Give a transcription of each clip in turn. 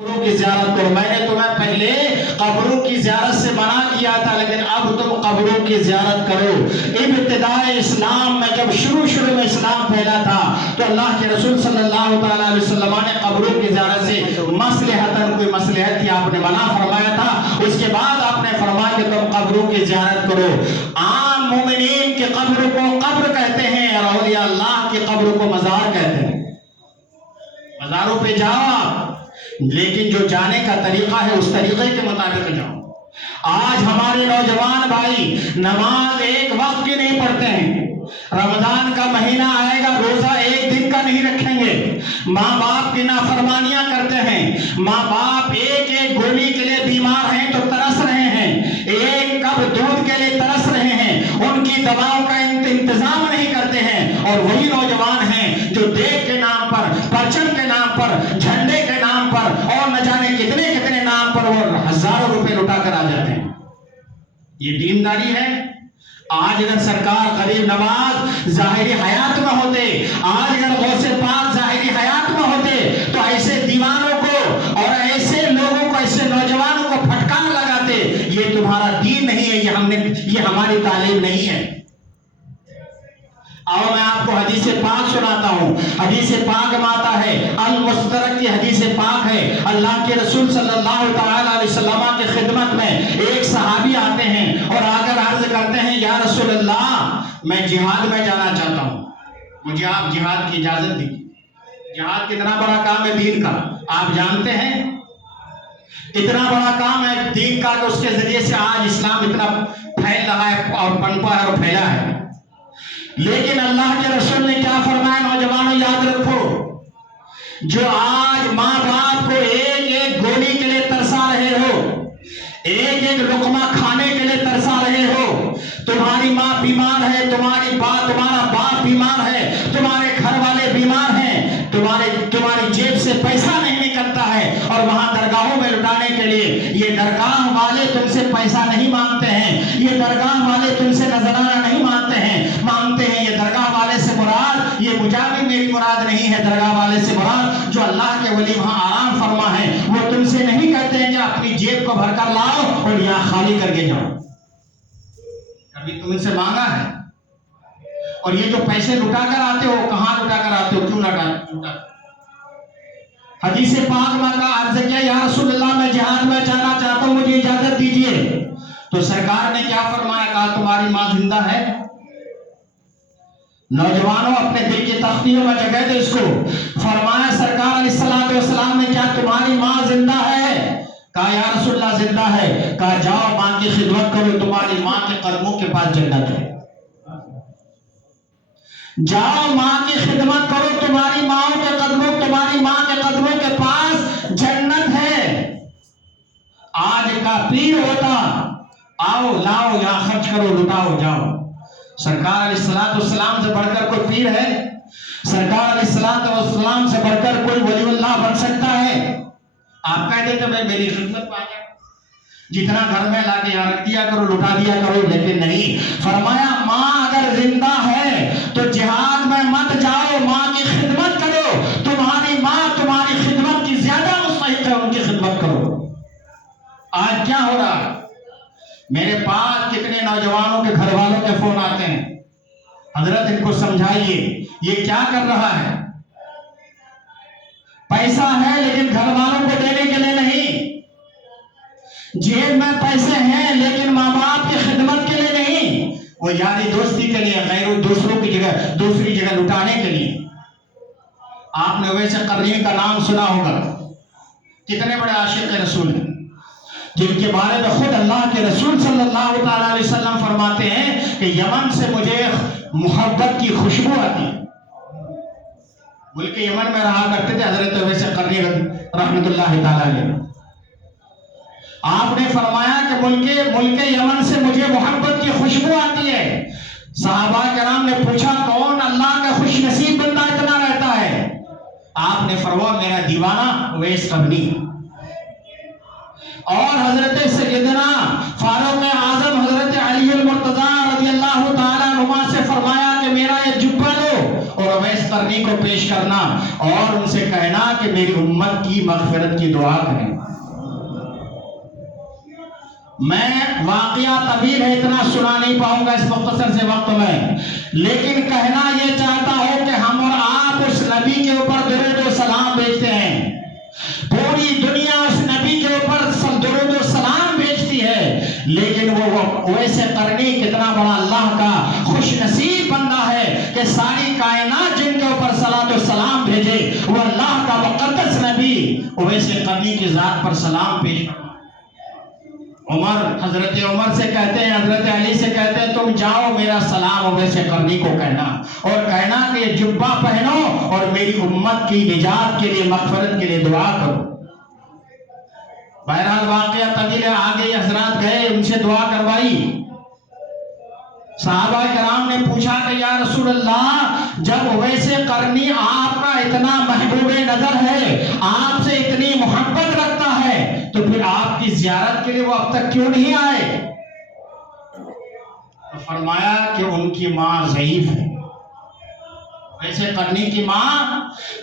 قبروں کی زیارت کرو. میں نے تمہیں پہلے قبروں کی زیارت سے منع کیا تھا، لیکن اب تم قبروں کی زیارت کرو. ابتدائے اسلام میں جب شروع میں اسلام پھیلا تھا تو اللہ کے رسول صلی اللہ تعالیٰ علیہ وسلم نے قبروں کی زیارت سے مصلحتاً کوئی مصلحت تھی آپ نے منع فرمایا تھا. اس کے بعد آپ نے فرمایا کہ تم قبروں کی زیارت کرو. عام مومنین کی قبر کو قبر کہتے ہیں اور اولیاء اللہ کی قبر کو مزار کہتے ہیں. مزاروں پہ جاؤ آپ، لیکن جو جانے کا طریقہ ہے اس طریقے کے مطابق جاؤ. آج ہمارے نوجوان بھائی نماز ایک وقت کی نہیں پڑھتے ہیں. رمضان کا مہینہ آئے گا، روزہ ایک دن کا نہیں رکھیں گے. ماں باپ کی نافرمانیاں کرتے ہیں. ماں باپ ایک ایک گولی کے لیے بیمار ہیں تو ترس رہے ہیں، ایک کپ دودھ کے لیے ترس رہے ہیں، ان کی دواؤں کا انتظام نہیں کرتے ہیں. اور وہی نوجوان ہیں جو دیگ کے نام پر، پرچم کے نام پر، جھنڈے کے نام پر اور نہ جانے کتنے نام پر وہ ہزاروں روپے لٹا کر آ جاتے ہیں. یہ دینداری ہے؟ آج اگر سرکار غریب نواز ظاہری حیات میں ہوتے، آج اگر غوث پاک ظاہری حیات میں ہوتے تو ایسے دیوانوں کو اور ایسے لوگوں کو، ایسے نوجوانوں کو پھٹکار لگاتے. یہ تمہارا دین نہیں ہے، یہ ہماری تعلیم نہیں ہے. اور میں آپ کو حدیث پاک سناتا ہوں. حدیث پاک میں آتا ہے، المستدرک کی حدیث پاک ہے. اللہ کے رسول صلی اللہ تعالیٰ علیہ وسلم کی خدمت میں ایک صحابی آتے ہیں اور آ کر عرض کرتے ہیں، یا رسول اللہ میں جہاد میں جانا چاہتا ہوں، مجھے آپ جہاد کی اجازت دیجیے. جہاد کتنا بڑا کام ہے دین کا، آپ جانتے ہیں؟ اتنا بڑا کام ہے دین کا کہ اس کے ذریعے سے آج اسلام اتنا پھیل رہا ہے اور پنپا ہے اور پھیلا ہے. لیکن اللہ کے رسول نے کیا فرمایا؟ نوجوانوں یاد رکھو، جو آج ماں باپ کو ایک ایک گولی کے لیے ترسا رہے ہو، ایک ایک لقمہ کھانے کے لیے ترسا رہے ہو، تمہاری ماں بیمار ہے، تمہارا باپ بیمار ہے، تمہارے گھر والے بیمار ہیں، تمہاری جیب سے پیسہ نہیں نکلتا ہے اور وہاں درگاہوں میں لٹانے کے لیے یہ درگاہ والے تم سے پیسہ نہیں مانگتے ہیں، یہ درگاہ والے تم سے نذرانہ نہیں مانتے ہیں. یہ درگاہ والے سے مراد یہ مجاہد میری مراد نہیں ہے. درگاہ والے سے مراد جو اللہ کے ولی وہاں آرام فرما ہے، وہ تم سے نہیں کہتے ہیں کہ اپنی جیب کو بھر کر لاؤ اور یہاں خالی کر کے جاؤ. کبھی تم ان سے مانگا ہے؟ اور یہ جو پیسے لٹا کر آتے ہو، کہاں لٹا کر آتے ہو، کیوں لٹا؟ حدیث پاک میں کا عرض کیا، یا رسول اللہ میں جہاد میں جانا چاہتا ہوں، مجھے اجازت دیجیے. تو سرکار نے کیا فرمایا؟ کہا تمہاری ماں زندہ ہے؟ نوجوانوں اپنے دل کی تختیوں میں جگہ دے اس کو. فرمایا سرکار علیہ السلام نے، کیا تمہاری ماں زندہ ہے؟ کہا یا رسول اللہ زندہ ہے. کہا جاؤ ماں کی خدمت کرو، تمہاری ماں کے قدموں کے پاس جنت ہے. جاؤ ماں کی خدمت کرو، تمہاری ماں کے قدموں کے پاس جنت ہے. آج کا پیر ہوتا، آؤ لاؤ یہاں خرچ کرو، لٹاؤ جاؤ. سرکار علیہ السلام سے بڑھ کر کوئی پیر ہے؟ سرکار علیہ السلام سے بڑھ کر کوئی ولی اللہ بن سکتا ہے؟ آپ کہہ دیتے میں میری خدمت پا گیا، جتنا گھر میں لا کے یہاں رکھ دیا کرو، لٹا دیا کرو. لیکن نہیں، فرمایا ماں اگر زندہ ہے تو جہاد میں مت جاؤ، ماں کی خدمت کرو. تمہاری ماں تمہاری خدمت کی زیادہ مستحق ہے، ان کی خدمت کرو. آج کیا ہو رہا ہے؟ میرے پاس کتنے نوجوانوں کے گھر والوں کے فون آتے ہیں، حضرت ان کو سمجھائیے یہ کیا کر رہا ہے. پیسہ ہے لیکن گھر والوں کو دینے کے لیے نہیں، جیب میں پیسے ہیں لیکن ماں باپ کی خدمت کے لیے نہیں، وہ یاری دوستی کے لیے، دوسروں کی جگہ دوسری جگہ لٹانے کے لیے. آپ نے ویسے قرنی کا نام سنا ہوگا، کتنے بڑے عاشق رسول ہیں، جن کے بارے میں خود اللہ کے رسول صلی اللہ تعالیٰ علیہ وسلم فرماتے ہیں کہ یمن سے مجھے محبت کی خوشبو آتی ہے. ملک یمن میں رہا کرتے تھے حضرت اویس قرنی رحمت اللہ تعالیٰ علیہ. آپ نے فرمایا کہ ملک یمن سے مجھے محبت کی خوشبو آتی ہے. صحابہ کرام نے پوچھا کون اللہ کا خوش نصیب بندہ اتنا رہتا ہے؟ آپ نے فرمایا میرا دیوانہ اویس قرنی. اور حضرت سیدنا فاروق اعظم حضرت علی المرتضی رضی اللہ تعالیٰ عنہ سے فرمایا کہ میرا یہ جبہ لو اور اویس قرنی کو پیش کرنا اور ان سے کہنا کہ میری امت کی مغفرت کی دعا کریں۔ میں واقعہ طویل ہے، اتنا سنا نہیں پاؤں گا اس مختصر سے وقت میں، لیکن کہنا یہ چاہتا ہوں کہ ہم اور آپ اس نبی کے اوپر درود و سلام بھیجتے ہیں، پوری دنیا اس نبی کے اوپر درود و سلام بھیجتی ہے، لیکن وہ ویسے قرنی کتنا بڑا اللہ کا خوش نصیب بندہ ہے کہ ساری کائنات جن کے اوپر صلاۃ و سلام بھیجے وہ اللہ کا مقدس نبی ویسے قرنی کی ذات پر سلام پیش کرتا۔ حضرت عمر سے کہتے ہیں، حضرت علی سے کہتے ہیں تم جاؤ میرا سلام اویس قرنی کو کہنا، اور کہنا کہ یہ جبہ پہنو اور میری امت کی نجات کے لیے مغفرت کے لیے دعا کرو۔ بہرحال واقعہ طویل ہے، آگے حضرات گئے، ان سے دعا کروائی۔ صحابہ کرام نے پوچھا کہ یا رسول اللہ، جب اویس قرنی آپ کا اتنا محبوب نظر ہے، آپ سے اتنی محبت رکھتا ہے، تو پھر آپ کی زیارت کے لیے وہ اب تک کیوں نہیں آئے؟ فرمایا کہ ان کی ماں ضعیف ہے۔ ویسے قرنی کی ماں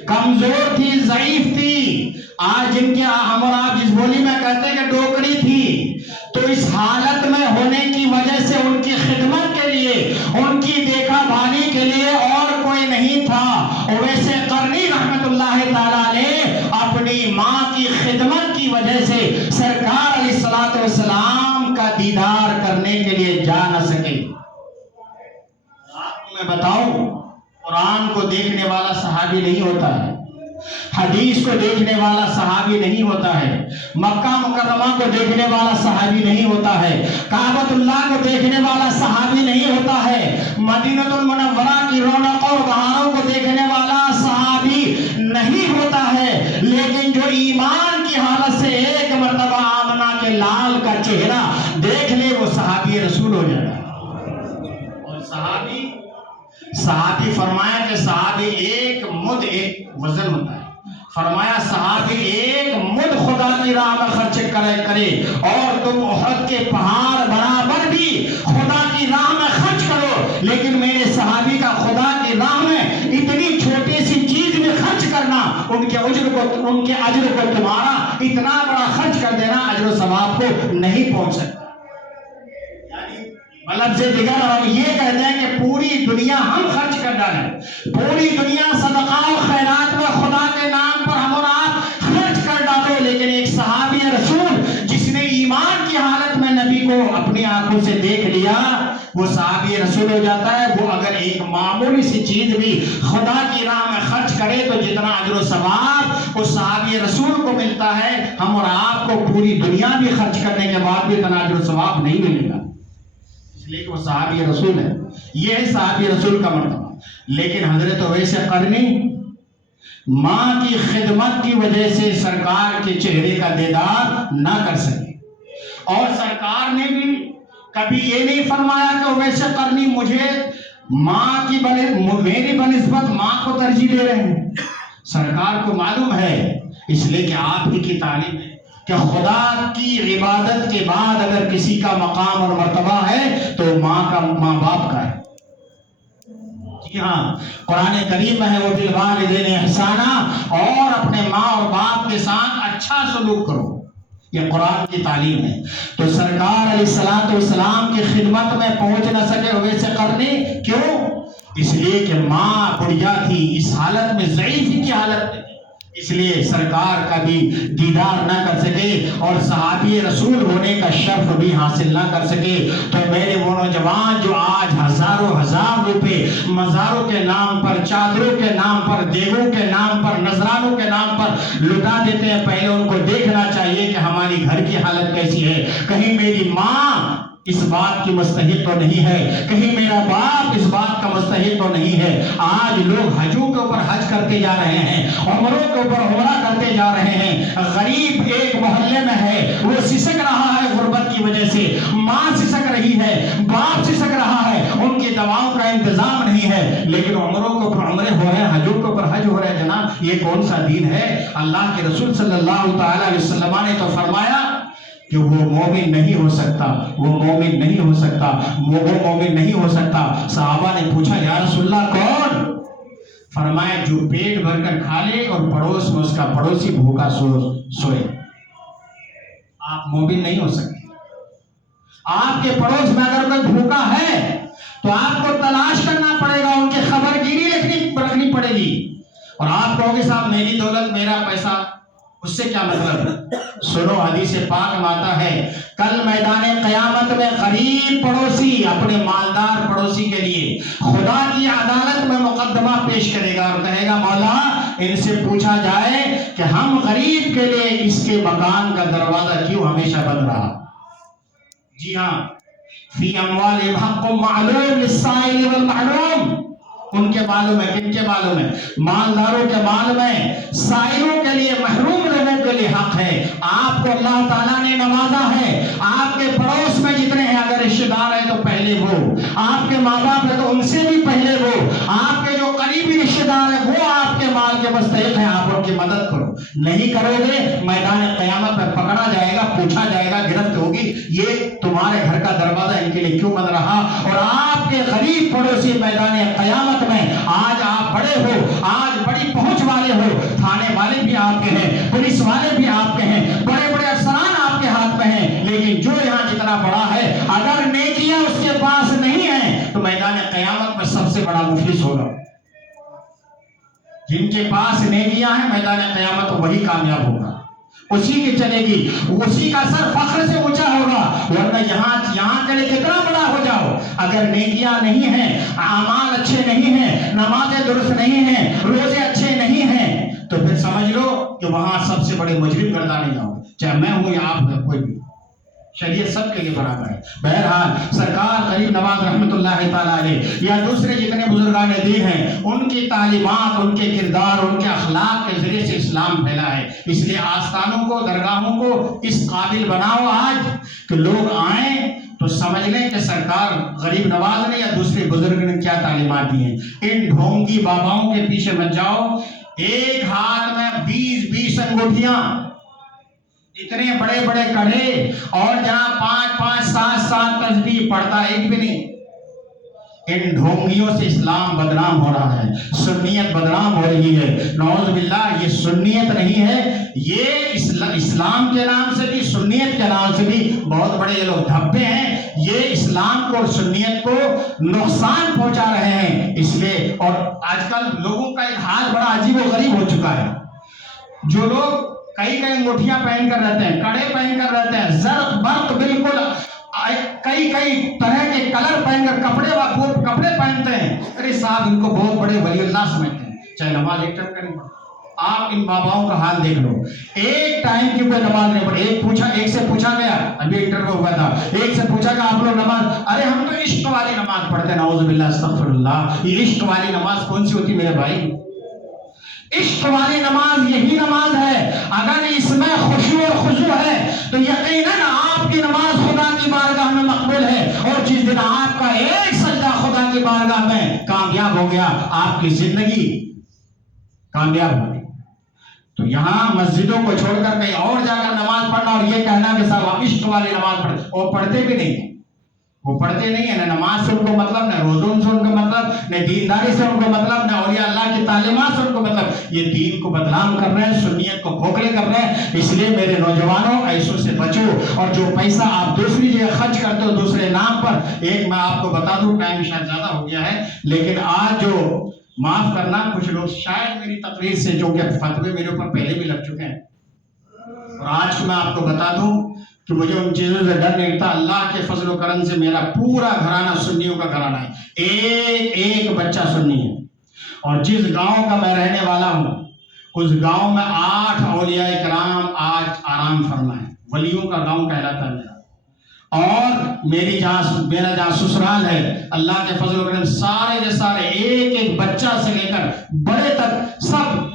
کمزور تھی، ضعیف تھی، آج جن کے ہم اور آپ جس بولی میں کہتے ہیں کہ ڈوکری تھی، تو اس حالت میں ہونے کی وجہ سے ان کی خدمت کے لیے، ان کی دیکھا بھالی کے لیے اور کوئی نہیں تھا۔ ویسے قرنی رحمت اللہ تعالیٰ نے اپنی ماں کی خدمت کی وجہ سے سرکار علیہ الصلوۃ والسلام کا دیدار کرنے کے لیے جا نہ سکے۔ آپ کو میں بتاؤں، قرآن کو دیکھنے والا صحابی نہیں ہوتا ہے، حدیث کو دیکھنے والا صحابی نہیں ہوتا ہے، مکہ مکرمہ کو دیکھنے والا صحابی نہیں ہوتا ہے، کعبۃ اللہ کو دیکھنے والا صحابی نہیں ہوتا ہے، مدینہ المنورہ کی رونق اور بہاروں کو دیکھنے والا صحابی نہیں ہوتا ہے، لیکن جو ایمان کی حالت سے ایک مرتبہ آمنہ کے لال کا چہرہ دیکھ لے وہ صحابی رسول ہو جاتا ہے۔ اور صحابی فرمایا کہ صحابی ایک مد ایک وزن ہوتا ہے، فرمایا صحابی ایک مد خدا کی راہ میں خرچ کرے اور تم احد کے پہاڑ برابر بھی خدا کی راہ میں خرچ کرو، لیکن میرے صحابی کا خدا کی راہ میں اتنی چھوٹی سی چیز میں خرچ کرنا، ان کے اجر کو تمہارا اتنا بڑا خرچ کر دینا اجر و ثواب کو نہیں پہنچ سکتا۔ مطلب سے دیگر ہم یہ کہتے ہیں کہ پوری دنیا ہم خرچ کر ڈالیں، پوری دنیا صدقہ و خیرات میں خدا کے نام پر ہم اور آپ خرچ کر ڈالو، لیکن ایک صحابی رسول جس نے ایمان کی حالت میں نبی کو اپنی آنکھوں سے دیکھ لیا وہ صحابی رسول ہو جاتا ہے۔ وہ اگر ایک معمولی سی چیز بھی خدا کی راہ میں خرچ کرے تو جتنا اجر و ثواب اس صحابی رسول کو ملتا ہے، ہم اور آپ کو پوری دنیا بھی خرچ کرنے کے بعد بھی اتنا اجر و ثواب نہیں ملے گا، لیکن وہ صحابی رسول ہے۔ یہ ہے صحابی رسول کا مرتبہ۔ لیکن حضرت اویس قرنی ماں کی خدمت کی وجہ سے سرکار کے چہرے کا دیدار نہ کر سکے، اور سرکار نے بھی کبھی یہ نہیں فرمایا کہ اویس قرنی مجھے ماں کی میری بنسبت ماں کو ترجیح دے رہے ہیں۔ سرکار کو معلوم ہے، اس لیے کہ آپ کی تعلیم ہے کہ خدا کی عبادت کے بعد اگر کسی کا مقام اور مرتبہ ہے تو ماں باپ کا ہے۔ جی ہاں، قرآن کریم میں ہے وَبِالْوَالِدَيْنِ إِحْسَانًا، اور اپنے ماں اور باپ کے ساتھ اچھا سلوک کرو، یہ قرآن کی تعلیم ہے۔ تو سرکار علیہ الصلوۃ والسلام کی خدمت میں پہنچ نہ سکے اویس قرنی، کیوں؟ اس لیے کہ ماں بڑھیا تھی، اس حالت میں ضعیفی کی حالت میں، اس لیے سرکار کا بھی دیدار نہ کر سکے اور صحابی رسول ہونے کا شرف بھی حاصل نہ کر سکے۔ تو میرے وہ نوجوان جو آج ہزاروں ہزار روپے مزاروں کے نام پر، چادروں کے نام پر، دیگوں کے نام پر، نذرانوں کے نام پر لٹا دیتے ہیں، پہلے ان کو دیکھنا چاہیے کہ ہماری گھر کی حالت کیسی ہے، کہیں میری ماں اس بات کی مستحق تو نہیں ہے، کہیں میرا باپ اس بات کا مستحق تو نہیں ہے۔ آج لوگ حجوں کے اوپر حج کرتے جا رہے ہیں، عمروں کے اوپر عمرہ کرتے جا رہے ہیں، غریب ایک محلے میں ہے، وہ سسک رہا ہے غربت کی وجہ سے، ماں سسک رہی ہے، باپ سسک رہا ہے، ان کی دواؤں کا انتظام نہیں ہے، لیکن عمروں کے اوپر عمرے ہو رہے ہیں، حجوں کے اوپر حج ہو رہے ہیں۔ جناب یہ کون سا دین ہے؟ اللہ کے رسول صلی اللہ تعالی علیہ وسلم نے تو فرمایا کہ وہ مومن نہیں ہو سکتا، وہ مومن نہیں ہو سکتا، وہ مومن نہیں ہو سکتا۔ صحابہ نے پوچھا یا رسول اللہ کون؟ فرمایا جو پیٹ بھر کر کھا لے اور پڑوس میں اس کا پڑوسی بھوکا سوئے، آپ مومن نہیں ہو سکتے۔ آپ کے پڑوس میں اگر کوئی بھوکا ہے تو آپ کو تلاش کرنا پڑے گا، ان کی خبر گیری رکھنی پڑے گی، اور آپ کہو گے صاحب میری دولت میرا پیسہ، اس سے کیا مطلب؟ سنو، حدیث پاک میں آتا ہے کل میدان قیامت میں غریب پڑوسی اپنے مالدار پڑوسی کے لیے خدا کی عدالت میں مقدمہ پیش کرے گا اور کہے گا مولا ان سے پوچھا جائے کہ ہم غریب کے لیے اس کے مکان کا دروازہ کیوں ہمیشہ بند رہا؟ جی ہاں، فی اموالہم حق معلوم للسائل والمحروم، ان کے بالوں میں، کن کے بالوں میں؟ مالداروں کے بال میں سائلوں کے لیے، محروم لوگوں کے لیے حق ہے۔ آپ کو اللہ تعالیٰ نے نوازا ہے، آپ کے پڑوس میں جتنے ہیں، اگر رشتہ دار ہیں تو پہلے وہ، آپ کے ماں باپ ہیں تو ان سے بھی پہلے وہ، آپ کے جو قریبی رشتہ دار ہیں وہ آپ کے مال کے مستحق ہیں، آپ ان کی مدد کرو۔ نہیں کرو گے میدان قیامت میں پکڑا جائے گا، پوچھا جائے گا، گرفت ہوگی، یہ تمہارے گھر کا دروازہ ان کے لیے کیوں بند رہا؟ اور آپ کے غریب پڑوسی میدان قیامت میں، آج آپ بڑے ہو، آج بڑی پہنچ والے ہو، تھانے والے بھی آپ کے ہیں، پولیس والے بھی آپ کے ہیں، بڑے بڑے افسران آپ کے ہاتھ میں ہیں، لیکن جو یہاں جتنا بڑا ہے اگر نیکیاں اس کے پاس نہیں ہیں تو میدان قیامت میں سب سے بڑا مفلس ہوگا۔ جن کے پاس نیکیاں ہیں میدان قیامت وہی کامیاب ہوگا، اسی کی چلے گی، اسی کا سر فخر سے اونچا ہوگا، ورنہ یہاں کے لیے کتنا بڑا ہو جاؤ، اگر نیکیاں نہیں ہیں، اعمال اچھے نہیں ہیں، نمازیں درست نہیں ہیں، روزے اچھے نہیں ہیں، تو پھر سمجھ لو کہ وہاں سب سے بڑے مجرم گردانے جاؤ، چاہے میں ہوں یا آپ کوئی بھی، شریعت سب کے لیے برابر ہے۔ بہرحال سرکار غریب نواز رحمت اللہ تعالیٰ علیہ یا دوسرے جتنے بزرگان دین ہیں، ان کی تعلیمات، ان کے کردار، ان کے اخلاق کے ذریعے سے اسلام پھیلا ہے۔ اس لیے آستانوں کو، درگاہوں کو اس قابل بناؤ آج کہ لوگ آئیں تو سمجھ لیں کہ سرکار غریب نواز نے یا دوسرے بزرگ نے کیا تعلیمات دی ہیں۔ ان ڈھونگی باباؤں کے پیچھے مت جاؤ، ایک ہاتھ میں 20 انگوٹھیاں، اتنے بڑے بڑے کڑھے، اور جہاں 5 7 تسبیح پڑھتا ایک بھی نہیں۔ ان ڈھونگیوں سے اسلام بدنام ہو رہا ہے، سنیت بدنام ہو رہی ہے، نعوذ باللہ۔ یہ سنیت نہیں ہے، یہ اسلام کے نام سے بھی، سنیت کے نام سے بھی بہت بڑے یہ لوگ دھبے ہیں، یہ اسلام کو اور سنیت کو نقصان پہنچا رہے ہیں۔ اس لیے، اور آج کل لوگوں کا ایک حال بڑا عجیب و غریب ہو چکا ہے، جو لوگ کئی انگوٹھیاں پہن کر رہتے ہیں، کڑے پہن کر رہتے ہیں، زرق برق بالکل کئی طرح کے کلر پہن کر کپڑے پہنتے ہیں، ارے صاحب ان کو بہت بڑے ولی اللہ سمجھتے ہیں، چاہے نماز ایک ٹائم کریں۔ آپ ان باباؤں کا حال دیکھ لو، ایک ٹائم کی کوئی نماز نہیں پڑھی۔ ایک سے پوچھا گیا، ابھی انٹرویو ہوا تھا، ایک سے پوچھا گیا آپ لوگ نماز، ارے ہم تو عشق والی نماز پڑھتے ہیں، نعوذ باللہ استغفر اللہ۔ یہ عشق والی نماز کون سی ہوتی میرے بھائی؟ عشق والی نماز یہی نماز ہے، اگر اس میں خشوع اور خضوع ہے تو یقیناً آپ کی نماز خدا کی بارگاہ میں مقبول ہے، اور جس دن آپ کا ایک سجدہ خدا کی بارگاہ میں کامیاب ہو گیا، آپ کی زندگی کامیاب ہو گئی۔ تو یہاں مسجدوں کو چھوڑ کر کہیں اور جا کر نماز پڑھنا اور یہ کہنا کہ صاحب آپ عشق والی نماز پڑھیں، وہ پڑھتے بھی نہیں ہیں، وہ پڑھتے نہیں ہیں، نہ نماز سے ان کو مطلب، نہ روزوں سے ان کو مطلب، نہ دینداری سے ان کو مطلب، نہ اولیاء اللہ کی تعلیمات سے ان کو مطلب، یہ دین کو بدنام کر رہے ہیں، سنیت کو کھوکھلے کر رہے ہیں۔ اس لیے میرے نوجوانوں ایسوں سے بچو، اور جو پیسہ آپ دوسری جگہ خرچ کرتے ہو دوسرے نام پر، ایک میں آپ کو بتا دوں، ٹائم شاید زیادہ ہو گیا ہے، لیکن آج جو معاف کرنا، کچھ لوگ شاید میری تقریر سے جو کہ فتوے میرے اوپر پہلے بھی لگ چکے ہیں، اور آج میں آپ کو بتا دوں کہ مجھے ان چیزوں سے ڈر نہیں تھا۔ اللہ کے فضل و کرم سے میرا پورا گھرانہ سنیوں کا گھرانہ ہے، ایک بچہ سنی ہے، اور جس گاؤں کا میں رہنے والا ہوں اس گاؤں میں 8 اولیاء کرام آج آرام فرما ہے، ولیوں کا گاؤں کہلاتا ہے میرا، اور میرا جہاں سسرال ہے، اللہ کے فضل و کرم سارے کے سارے ایک بچہ سے لے کر بڑے تک سب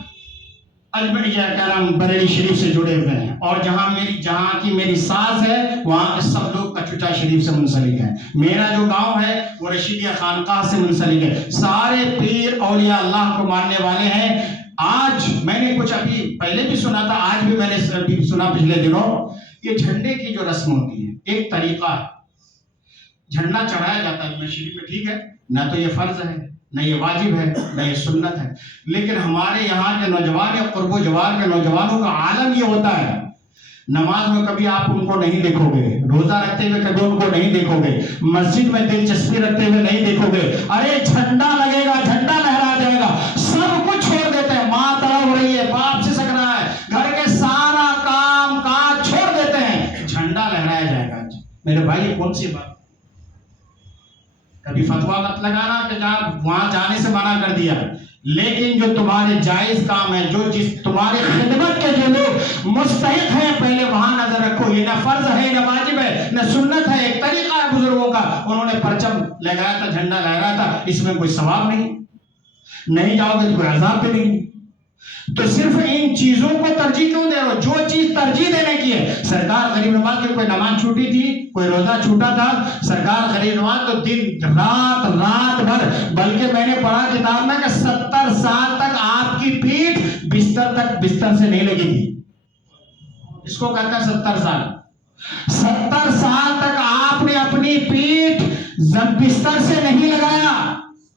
بریلی شریف سے جڑے ہوئے ہیں، اور جہاں کی میری ساس ہے وہاں کے سب لوگ کچوچا شریف سے منسلک ہیں۔ میرا جو گاؤں ہے وہ رشیدیہ خانقاہ سے منسلک ہے، سارے پیر اولیاء اللہ کو ماننے والے ہیں۔ آج میں نے کچھ ابھی پہلے بھی سنا تھا، آج بھی میں نے سنا پچھلے دنوں، یہ جھنڈے کی جو رسم ہوتی ہے، ایک طریقہ ہے، جھنڈا چڑھایا جاتا ہے شریف میں، ٹھیک ہے، نہ تو یہ فرض ہے نہ یہ واجب ہے نہ یہ سنت ہے. لیکن ہمارے یہاں کے نوجوان یا قرب و جوار کے نوجوانوں کا عالم یہ ہوتا ہے، نماز میں کبھی آپ ان کو نہیں دیکھو گے، روزہ رکھتے ہوئے کبھی ان کو نہیں دیکھو گے، مسجد میں دلچسپی رکھتے ہوئے نہیں دیکھو گے. ارے جھنڈا لگے گا، جھنڈا لہرا جائے گا، سب کچھ چھوڑ دیتے ہیں. ماں تڑپ ہو رہی ہے، باپ سے سک رہا ہے، گھر کے سارا کام کاج چھوڑ دیتے ہیں، جھنڈا لہرایا جائے گا. میرے بھائی یہ کون سی بات؟ کبھی فتوا مت لگانا کہ وہاں جانے سے منع کر دیا، لیکن جو تمہارے جائز کام ہے، جو جس تمہاری خدمت کے جو لوگ مستحق ہیں، پہلے وہاں نظر رکھو. یہ نہ فرض ہے نہ واجب ہے نہ سنت ہے، ایک طریقہ ہے بزرگوں کا. انہوں نے پرچم لگایا تھا، جھنڈا لہرایا تھا، اس میں کوئی ثواب نہیں جاؤ گے تو کوئی عذاب بھی نہیں. تو صرف ان چیزوں کو ترجیح کیوں دے رہے ہو؟ جو چیز ترجیح دینے کی ہے. سرکار غریب نواز کی کوئی نماز چھوٹی تھی، کوئی روزہ چھوٹا تھا؟ سرکار غریب نواز تو دن رات بھر، بلکہ میں نے پڑھا کتاب میں کہ 70 سال تک آپ کی پیٹھ بستر سے نہیں لگی تھی. اس کو کہتا ہے 70 سال. 70 سال تک آپ نے اپنی پیٹھ بستر سے نہیں لگایا،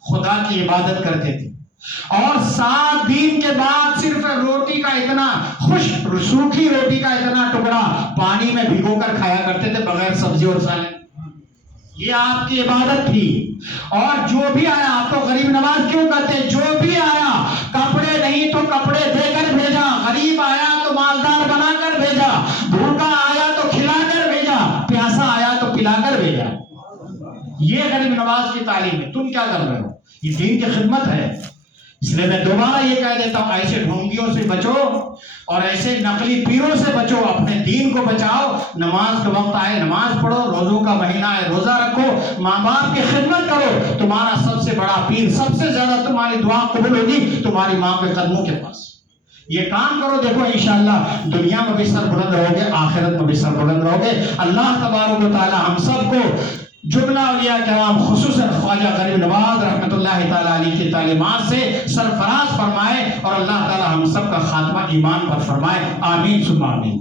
خدا کی عبادت کرتے تھے. اور 7 دن کے بعد صرف روٹی کا اتنا خشک سوکھی روٹی کا اتنا ٹکڑا پانی میں بھگو کر کھایا کرتے تھے بغیر سبزی اور سالن. یہ آپ کی عبادت تھی. اور جو بھی آیا، آپ تو غریب نواز کیوں کہتے ہیں؟ جو بھی آیا، کپڑے نہیں تو کپڑے دے کر بھیجا، غریب آیا تو مالدار بنا کر بھیجا، بھوکا آیا تو کھلا کر بھیجا، پیاسا آیا تو پلا کر بھیجا. یہ غریب نواز کی تعلیم ہے. تم کیا کر رہے ہو؟ یہ دین کی خدمت ہے. اس لیے میں دوبارہ یہ کہہ دیتا ہوں، ایسے ڈھونگیوں سے بچو اور ایسے نقلی پیروں سے بچو، اپنے دین کو بچاؤ. نماز کا وقت آئے نماز پڑھو، روزوں کا مہینہ ہے روزہ رکھو، ماں باپ کی خدمت کرو. تمہارا سب سے بڑا پیر، سب سے زیادہ تمہاری دعا قبول ہوگی تمہاری ماں کے قدموں کے پاس. یہ کام کرو، دیکھو انشاءاللہ دنیا میں بھی سر بلند رہو گے، آخرت میں بھی سر بلند رہو گے. اللہ تبارک و تعالی ہم سب کو جملہ اولیاء کرام خصوصاً خواجہ غریب نواز رحمۃ اللہ تعالی علیہ کی تعلیمات سے سرفراز فرمائے، اور اللہ تعالی ہم سب کا خاتمہ ایمان پر فرمائے. آمین ثم آمین.